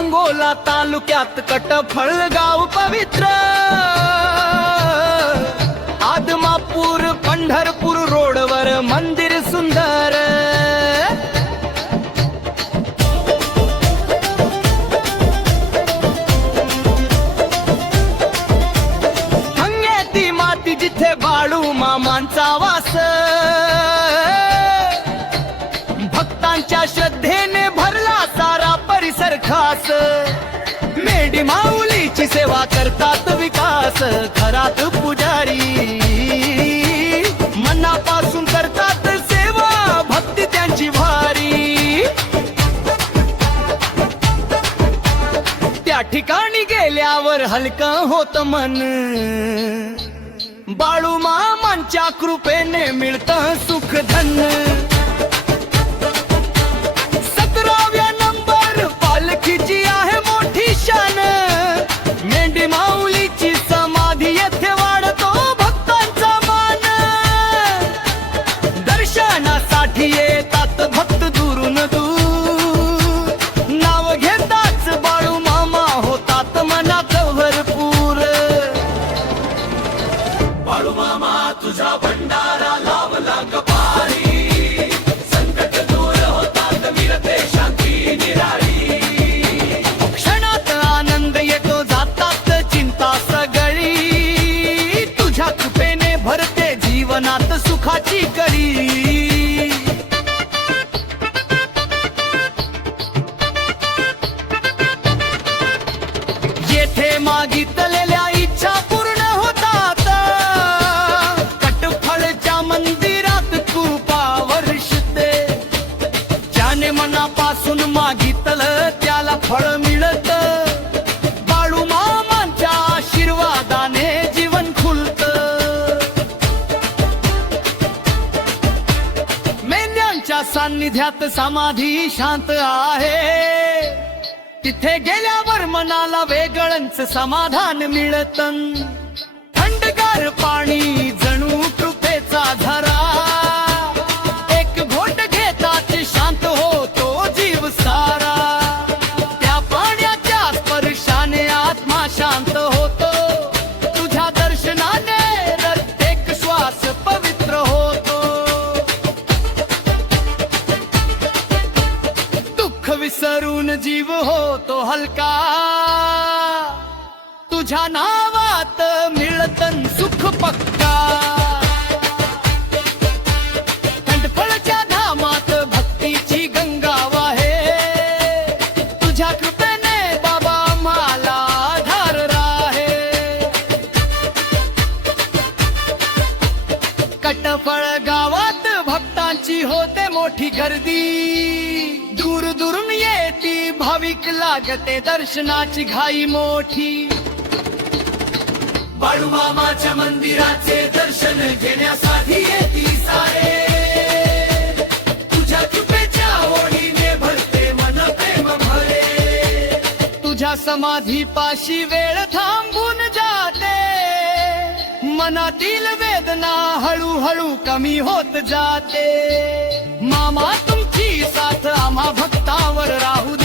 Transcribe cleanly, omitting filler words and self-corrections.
सांगोला तालुक्यात कटफळ गाव पवित्र, आदमापूर पंढरपूर रोडवर मंदिर सुंदर। अंगेती माती जिथे बाळू मामांचा वास, भक्तांच्या श्रद्धेने भरला सारा परिसर खास। मेडी माऊलीची सेवा करतात विकास, घरात पुजारी मनापासून करतात सेवा, भक्ती त्यांची भारी। त्या ठिकाणी गेल्यावर हलकं होत मन, बाळू मामांच्या कृपेने मिळतं सुख धन। 17व्या नंबर पालखीची आहे मोठी शान, मेंढी माऊलीची समाधी येथे वाढतो भक्तांचा मान। दर्शनासाठी येतात भक्त दुरून दूर, नाव घेताच बाळू मामा होतात मनात भरपूर। बाळू मामा तुझा भंडारा लावला कपारी, संकट दूर होतात मिळते शांती निराळी। क्षणात आनंद येतो जातात चिंता सगळी, तुझ्या कृपेने भरते जीवनात सुखाची कडी। येथे मागितलेल्या इच्छा पूर्ण होतात, कटफळच्या मंदिरात कृपा वर्षते। ज्याने मनापासून मागितलं त्याला फळ मिळत, बाळू मामांच्या आशीर्वादाने जीवन खुलत। मेंढ्यांच्या सान्निध्यात समाधी शांत आहे, तिथे गेल्यावर मनाला वेगळंच समाधान मिळतं। थंडगार पाणी जणू कृपेचा झरा, एक घोट घेताच शांत होतो जीव सारा। त्या पाण्याच्या स्पर्शाने आत्मा शांत होतो, तुझ्या दर्शनाने प्रत्येक श्वास पवित्र होतो। दुःख विसरून जीव होतो हलका, तुझ्या नावात मिळतं सुख पक्का। कंठफळच्या धामात भक्तीची गंगा वाहे, तुझ्या कृपेने बाबा आम्हाला आधार राहे। कटफळ गावात भक्तांची होते मोठी गर्दी, दूर दूरून येती भाविक लागते दर्शनाची घाई मोठी। बाळू मामाच्या मंदिराचे दर्शन घेण्यासाठी येती सारे, तुझ्या कृपेच्या ओढीने भरते मन प्रेम भरे। तुझ्या समाधी पाशी वेळ थांबून जाते, मनातील वेदना हळूहळू कमी होत जाते। मामा तुमची साथ आम्हा भक्तावर राहू